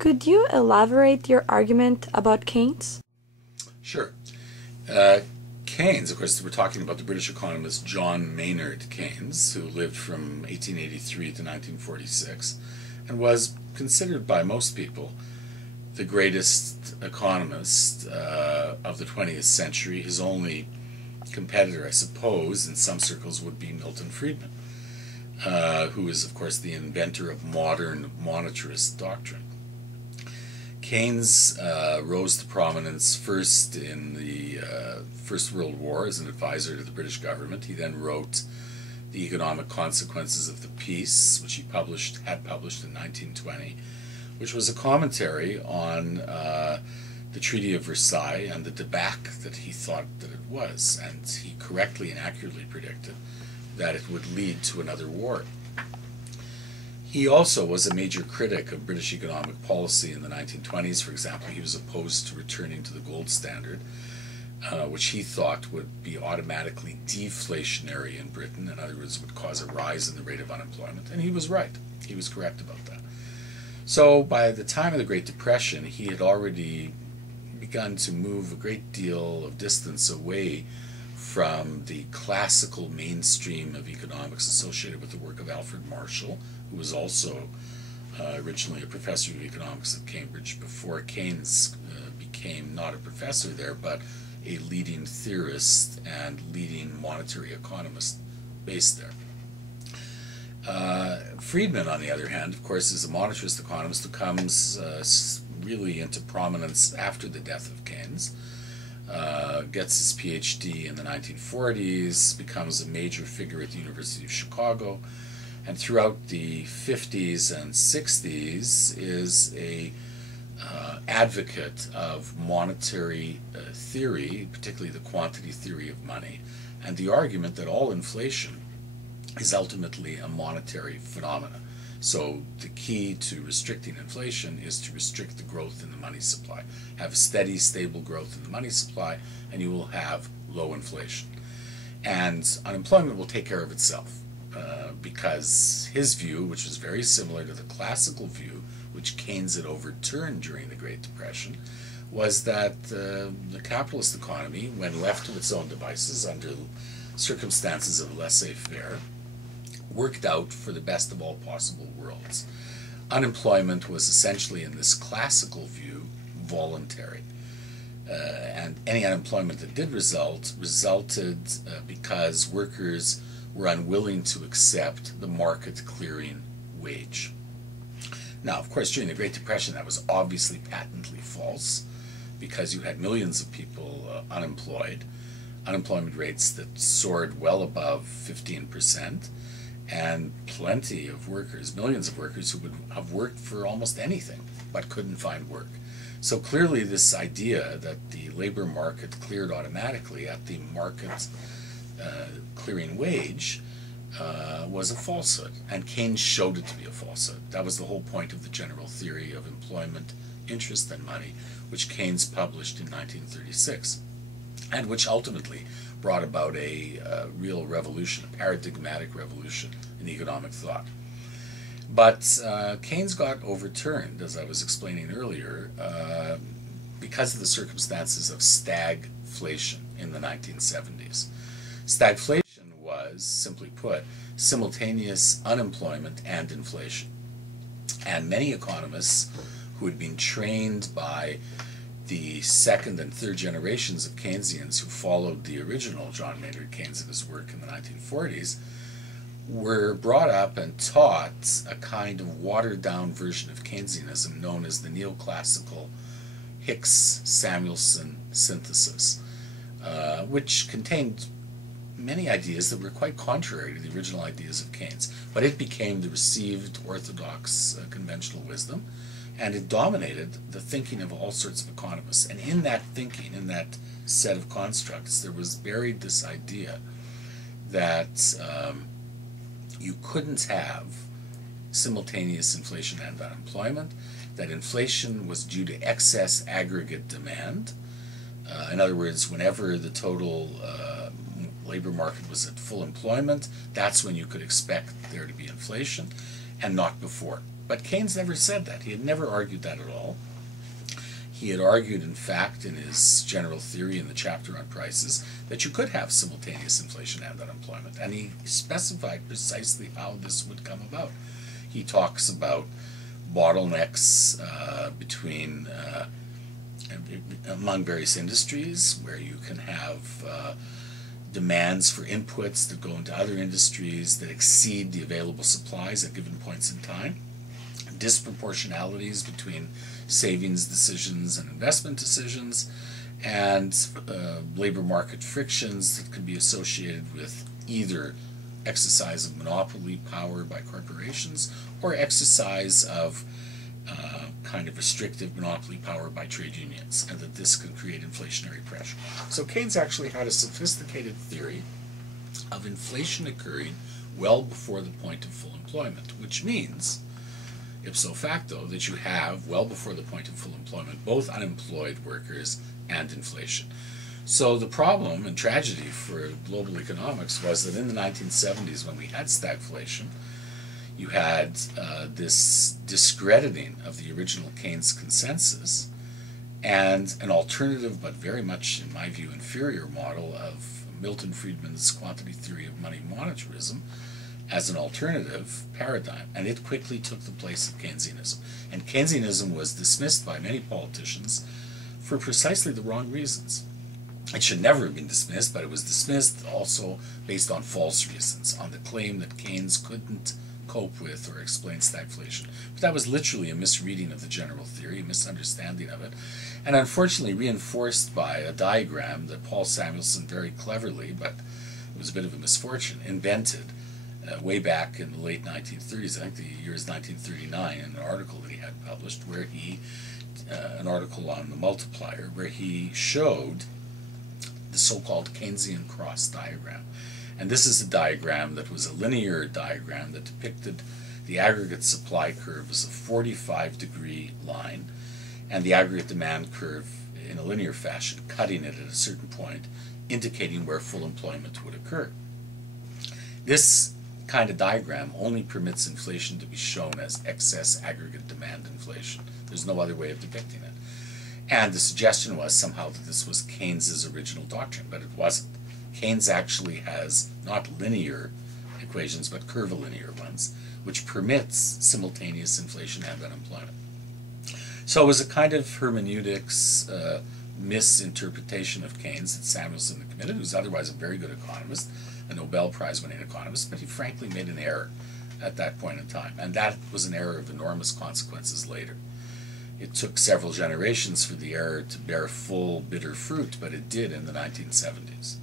Could you elaborate your argument about Keynes? Sure. Keynes, of course, we're talking about the British economist John Maynard Keynes, who lived from 1883 to 1946 and was considered by most people the greatest economist of the 20th century. His only competitor, I suppose, in some circles would be Milton Friedman, who is, of course, the inventor of modern monetarist doctrine. Keynes rose to prominence first in the First World War as an advisor to the British government. He then wrote The Economic Consequences of the Peace, which he had published in 1920, which was a commentary on the Treaty of Versailles and the debacle that he thought that it was. And he correctly and accurately predicted that it would lead to another war. He also was a major critic of British economic policy in the 1920s. For example, he was opposed to returning to the gold standard, which he thought would be automatically deflationary in Britain. In other words, would cause a rise in the rate of unemployment. And he was right. He was correct about that. So by the time of the Great Depression, he had already begun to move a great deal of distance away from the classical mainstream of economics associated with the work of Alfred Marshall, who was also originally a professor of economics at Cambridge before Keynes became not a professor there, but a leading theorist and leading monetary economist based there. Friedman, on the other hand, of course, is a monetarist economist who comes really into prominence after the death of Keynes. Gets his PhD in the 1940s, becomes a major figure at the University of Chicago, and throughout the 50s and 60s is a advocate of monetary theory, particularly the quantity theory of money, and the argument that all inflation is ultimately a monetary phenomenon. So the key to restricting inflation is to restrict the growth in the money supply. Have steady, stable growth in the money supply, and you will have low inflation. And unemployment will take care of itself, because his view, which was very similar to the classical view, which Keynes had overturned during the Great Depression, was that the capitalist economy, when left to its own devices under circumstances of laissez-faire, worked out for the best of all possible worlds. Unemployment was essentially, in this classical view, voluntary. And any unemployment that did resulted because workers were unwilling to accept the market clearing wage. Now, of course, during the Great Depression, that was obviously patently false, because you had millions of people unemployed, unemployment rates that soared well above 15%, and plenty of workers, millions of workers, who would have worked for almost anything but couldn't find work. So clearly this idea that the labor market cleared automatically at the market clearing wage was a falsehood, and Keynes showed it to be a falsehood. That was the whole point of the general theory of employment, interest, and money, which Keynes published in 1936, and which ultimately brought about a real revolution, a paradigmatic revolution in economic thought. But Keynes got overturned, as I was explaining earlier, because of the circumstances of stagflation in the 1970s. Stagflation was, simply put, simultaneous unemployment and inflation. And many economists who had been trained by the second and third generations of Keynesians who followed the original John Maynard Keynes in his work in the 1940s were brought up and taught a kind of watered-down version of Keynesianism known as the neoclassical Hicks-Samuelson synthesis, which contained many ideas that were quite contrary to the original ideas of Keynes. But it became the received orthodox conventional wisdom, and it dominated the thinking of all sorts of economists. And in that thinking, in that set of constructs, there was buried this idea that you couldn't have simultaneous inflation and unemployment, that inflation was due to excess aggregate demand. In other words, whenever the total labor market was at full employment, that's when you could expect there to be inflation, and not before. But Keynes never said that. He had never argued that at all. He had argued, in fact, in his general theory in the chapter on prices, that you could have simultaneous inflation and unemployment. And he specified precisely how this would come about. He talks about bottlenecks among various industries, where you can have demands for inputs that go into other industries that exceed the available supplies at given points in time, disproportionalities between savings decisions and investment decisions, and labor market frictions that could be associated with either exercise of monopoly power by corporations or exercise of kind of restrictive monopoly power by trade unions, and that this can create inflationary pressure. So Keynes actually had a sophisticated theory of inflation occurring well before the point of full employment, which means, ipso facto, that you have, well before the point of full employment, both unemployed workers and inflation. So the problem and tragedy for global economics was that in the 1970s, when we had stagflation, you had this discrediting of the original Keynes consensus and an alternative, but very much, in my view, inferior model of Milton Friedman's quantity theory of money monetarism as an alternative paradigm. And it quickly took the place of Keynesianism. And Keynesianism was dismissed by many politicians for precisely the wrong reasons. It should never have been dismissed, but it was dismissed also based on false reasons, on the claim that Keynes couldn't cope with or explain stagflation. But that was literally a misreading of the general theory, a misunderstanding of it, and unfortunately reinforced by a diagram that Paul Samuelson very cleverly, but it was a bit of a misfortune, invented way back in the late 1930s, I think the year is 1939, in an article that he had published, where an article on the multiplier, where he showed the so-called Keynesian cross diagram. And this is a diagram that was a linear diagram that depicted the aggregate supply curve as a 45-degree line, and the aggregate demand curve in a linear fashion, cutting it at a certain point, indicating where full employment would occur. This kind of diagram only permits inflation to be shown as excess aggregate demand inflation. There's no other way of depicting it. And the suggestion was somehow that this was Keynes's original doctrine, but it wasn't. Keynes actually has not linear equations, but curvilinear ones, which permits simultaneous inflation and unemployment. So it was a kind of hermeneutics misinterpretation of Keynes that Samuelson committed, who's otherwise a very good economist, a Nobel Prize-winning economist, but he frankly made an error at that point in time, and that was an error of enormous consequences later. It took several generations for the error to bear full, bitter fruit, but it did in the 1970s.